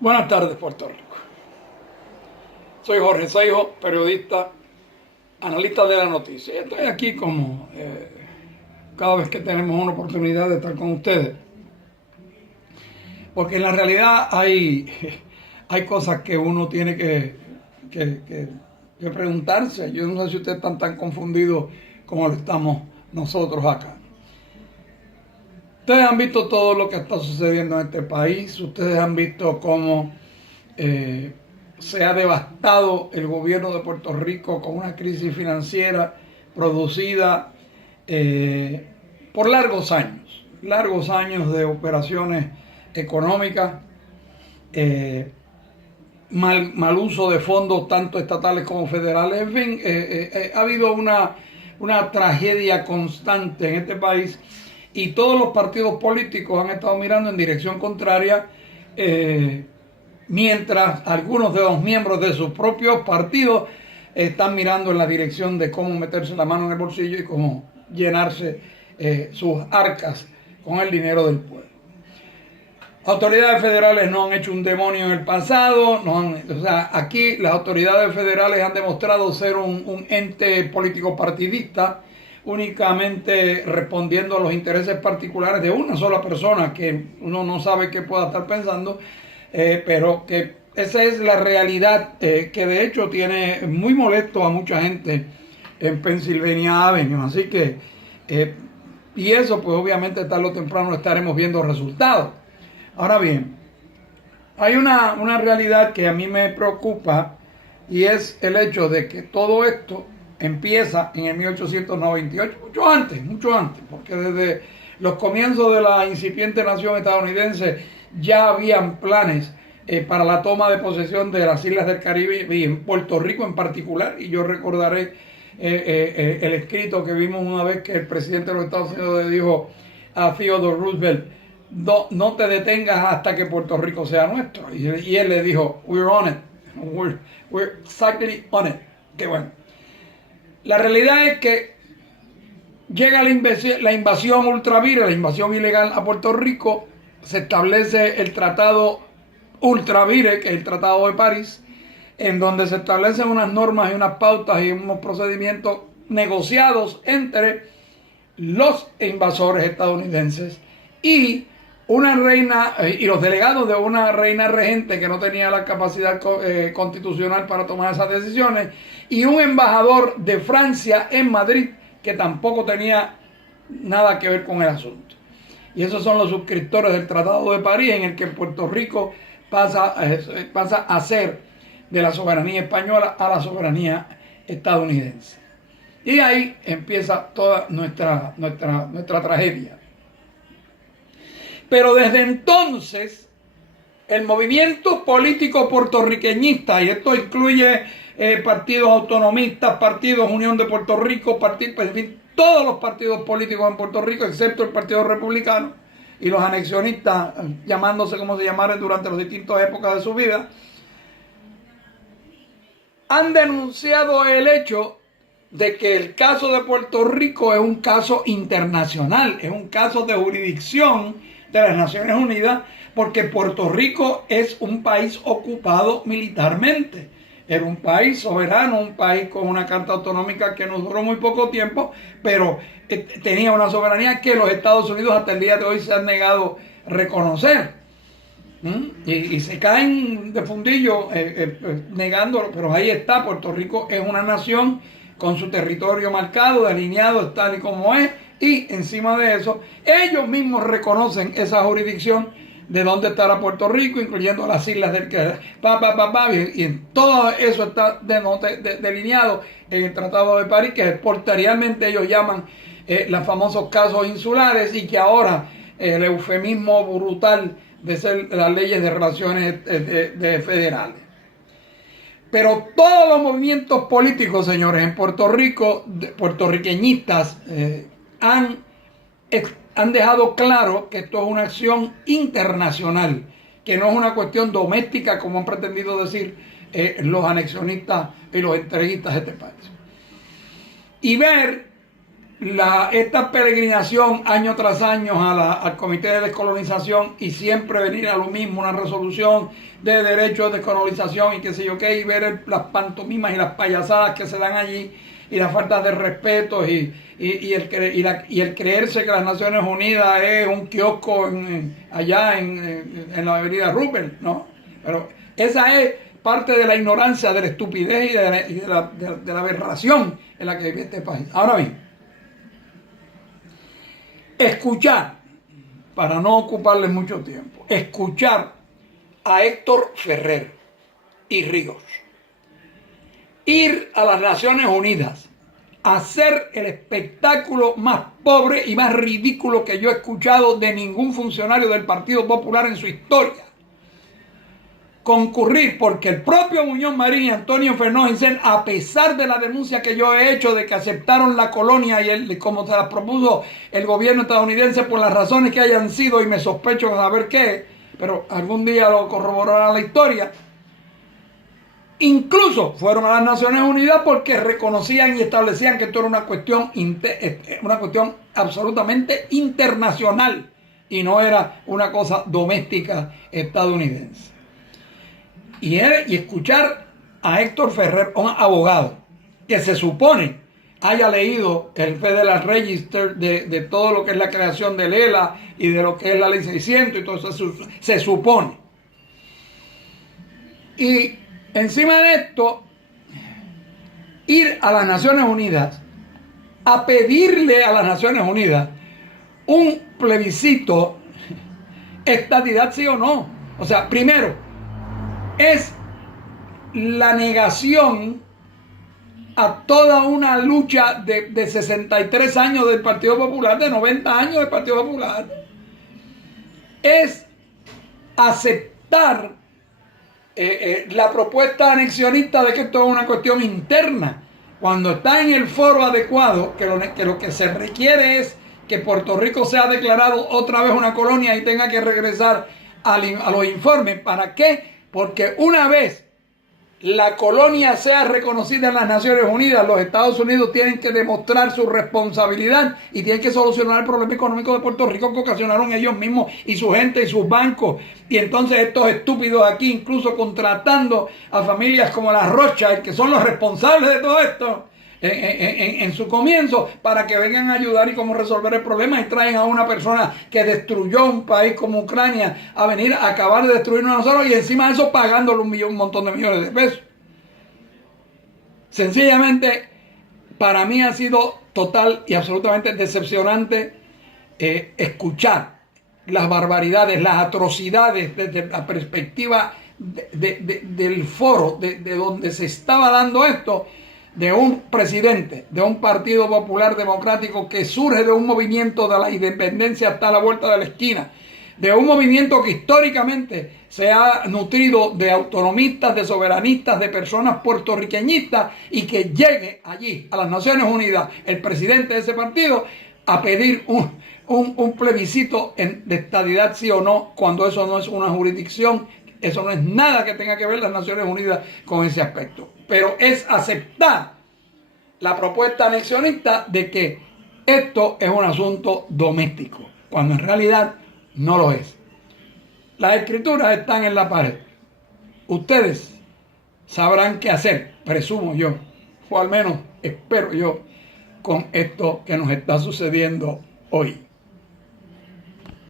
Buenas tardes, Puerto Rico. Soy Jorge Seijo, periodista, analista de la noticia. Y estoy aquí como cada vez que tenemos una oportunidad de estar con ustedes. Porque en la realidad hay cosas que uno tiene que preguntarse. Yo no sé si ustedes están tan confundidos como lo estamos nosotros acá. Ustedes han visto todo lo que está sucediendo en este país. Ustedes han visto cómo se ha devastado el gobierno de Puerto Rico con una crisis financiera producida por largos años de operaciones económicas, mal uso de fondos tanto estatales como federales. En fin, ha habido una tragedia constante en este país y todos los partidos políticos han estado mirando en dirección contraria, mientras algunos de los miembros de sus propios partidos están mirando en la dirección de cómo meterse la mano en el bolsillo y cómo llenarse sus arcas con el dinero del pueblo. Autoridades federales no han hecho un demonio en el pasado, o sea, aquí las autoridades federales han demostrado ser un ente político partidista, únicamente respondiendo a los intereses particulares de una sola persona que uno no sabe qué pueda estar pensando, pero que esa es la realidad, que de hecho tiene muy molesto a mucha gente en Pennsylvania Avenue. Así que, y eso pues obviamente tarde o temprano estaremos viendo resultados. Ahora bien, hay una realidad que a mí me preocupa, y es el hecho de que todo esto empieza en el 1898, mucho antes, porque desde los comienzos de la incipiente nación estadounidense ya habían planes para la toma de posesión de las islas del Caribe y en Puerto Rico en particular. Y yo recordaré el escrito que vimos una vez que el presidente de los Estados Unidos le dijo a Theodore Roosevelt: no te detengas hasta que Puerto Rico sea nuestro. Y él le dijo: we're on it, we're exactly on it. Qué bueno. La realidad es que llega la invasión ultravire, la invasión ilegal a Puerto Rico. Se establece el tratado ultravire, que es el Tratado de París, en donde se establecen unas normas y unas pautas y unos procedimientos negociados entre los invasores estadounidenses y una reina y los delegados de una reina regente que no tenía la capacidad constitucional para tomar esas decisiones, y un embajador de Francia en Madrid que tampoco tenía nada que ver con el asunto. Y esos son los suscriptores del Tratado de París, en el que Puerto Rico pasa a ser de la soberanía española a la soberanía estadounidense. Y ahí empieza toda nuestra tragedia. Pero desde entonces, el movimiento político puertorriqueñista, y esto incluye partidos autonomistas, partidos Unión de Puerto Rico, en fin, todos los partidos políticos en Puerto Rico, excepto el Partido Republicano y los anexionistas, llamándose como se llamaron durante las distintas épocas de su vida, han denunciado el hecho de que el caso de Puerto Rico es un caso internacional, es un caso de jurisdicción de las Naciones Unidas, porque Puerto Rico es un país ocupado militarmente. Era un país soberano, un país con una carta autonómica que nos duró muy poco tiempo, pero tenía una soberanía que los Estados Unidos hasta el día de hoy se han negado a reconocer. Y se caen de fundillo negándolo, pero ahí está. Puerto Rico es una nación con su territorio marcado, delineado tal y como es, y encima de eso ellos mismos reconocen esa jurisdicción de donde estará Puerto Rico, incluyendo las islas del y en todo eso está delineado en el Tratado de París, que posteriormente ellos llaman los famosos casos insulares, y que ahora el eufemismo brutal de ser las leyes de relaciones federales. Pero todos los movimientos políticos, señores, en Puerto Rico, puertorriqueñistas, han dejado claro que esto es una acción internacional, que no es una cuestión doméstica, como han pretendido decir los anexionistas y los entreguistas de este país. Y ver esta peregrinación año tras año al Comité de Descolonización y siempre venir a lo mismo, una resolución de derechos de descolonización y qué sé yo qué, y ver las pantomimas y las payasadas que se dan allí y las faltas de respeto y el creerse que las Naciones Unidas es un kiosco allá en la avenida Rupert, ¿no? Pero esa es parte de la ignorancia, de la estupidez y de la aberración en la que vive este país. Ahora bien, escuchar, para no ocuparles mucho tiempo, escuchar a Héctor Ferrer y Ríos ir a las Naciones Unidas a hacer el espectáculo más pobre y más ridículo que yo he escuchado de ningún funcionario del Partido Popular en su historia. Concurrir porque el propio Muñoz Marín y Antonio Fernández, a pesar de la denuncia que yo he hecho de que aceptaron la colonia y como se la propuso el gobierno estadounidense por las razones que hayan sido, y me sospecho de saber qué, pero algún día lo corroborará la historia, incluso fueron a las Naciones Unidas porque reconocían y establecían que esto era una cuestión absolutamente internacional y no era una cosa doméstica estadounidense. Y escuchar a Héctor Ferrer, un abogado que se supone haya leído el Federal Register de todo lo que es la creación del ELA y de lo que es la ley 600 y todo eso, se supone. Y encima de esto, ir a las Naciones Unidas a pedirle a las Naciones Unidas un plebiscito, estadidad sí o no. O sea, primero, es la negación a toda una lucha de 63 años del Partido Popular, de 90 años del Partido Popular. Es aceptar la propuesta anexionista de que esto es una cuestión interna, cuando está en el foro adecuado, que lo que se requiere es que Puerto Rico sea declarado otra vez una colonia y tenga que regresar a los informes. ¿Para qué? Porque una vez la colonia sea reconocida en las Naciones Unidas, los Estados Unidos tienen que demostrar su responsabilidad y tienen que solucionar el problema económico de Puerto Rico que ocasionaron ellos mismos y su gente y sus bancos. Y entonces estos estúpidos aquí, incluso contratando a familias como las Rothschild, que son los responsables de todo esto, en su comienzo, para que vengan a ayudar y cómo resolver el problema, y traen a una persona que destruyó un país como Ucrania a venir a acabar de destruirnos a nosotros y encima de eso pagándole un montón de millones de pesos. Sencillamente, para mí ha sido total y absolutamente decepcionante escuchar las barbaridades, las atrocidades desde la perspectiva del foro, de donde se estaba dando esto, de un presidente de un Partido Popular Democrático que surge de un movimiento de la independencia hasta la vuelta de la esquina, de un movimiento que históricamente se ha nutrido de autonomistas, de soberanistas, de personas puertorriqueñistas, y que llegue allí a las Naciones Unidas el presidente de ese partido a pedir un plebiscito de estadidad sí o no, cuando eso no es una jurisdicción. Eso no es nada que tenga que ver las Naciones Unidas con ese aspecto. Pero es aceptar la propuesta anexionista de que esto es un asunto doméstico, cuando en realidad no lo es. Las escrituras están en la pared. Ustedes sabrán qué hacer, presumo yo, o al menos espero yo, con esto que nos está sucediendo hoy.